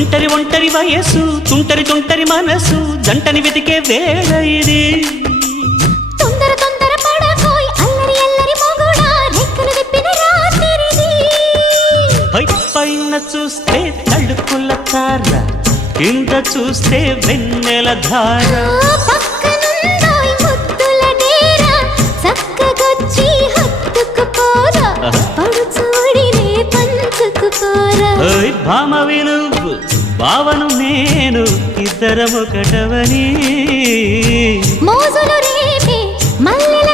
ఒంటరి ఒంటరి వయస్సు తుంటరి తుంటరి మనసు జంటని వెతికే వేళ ఇది తొందర తొందర పడకోయ్ అల్లరి అల్లరి మొగుడా రెక్కలు విప్పిన రాత్రిది పైన చూస్తే తడుకుల తార కింద చూస్తే వెన్నెల ధార పక్కనుందోయ్ ముద్దుల డేరా చక్కగొచ్చి హత్తుకుపోరా పడుచూడినే పంచుకుపోరా ఓయ్ భామ విలువు భావను నేను ఇద్దరమొకటవని మోజులు రేపే మల్లెల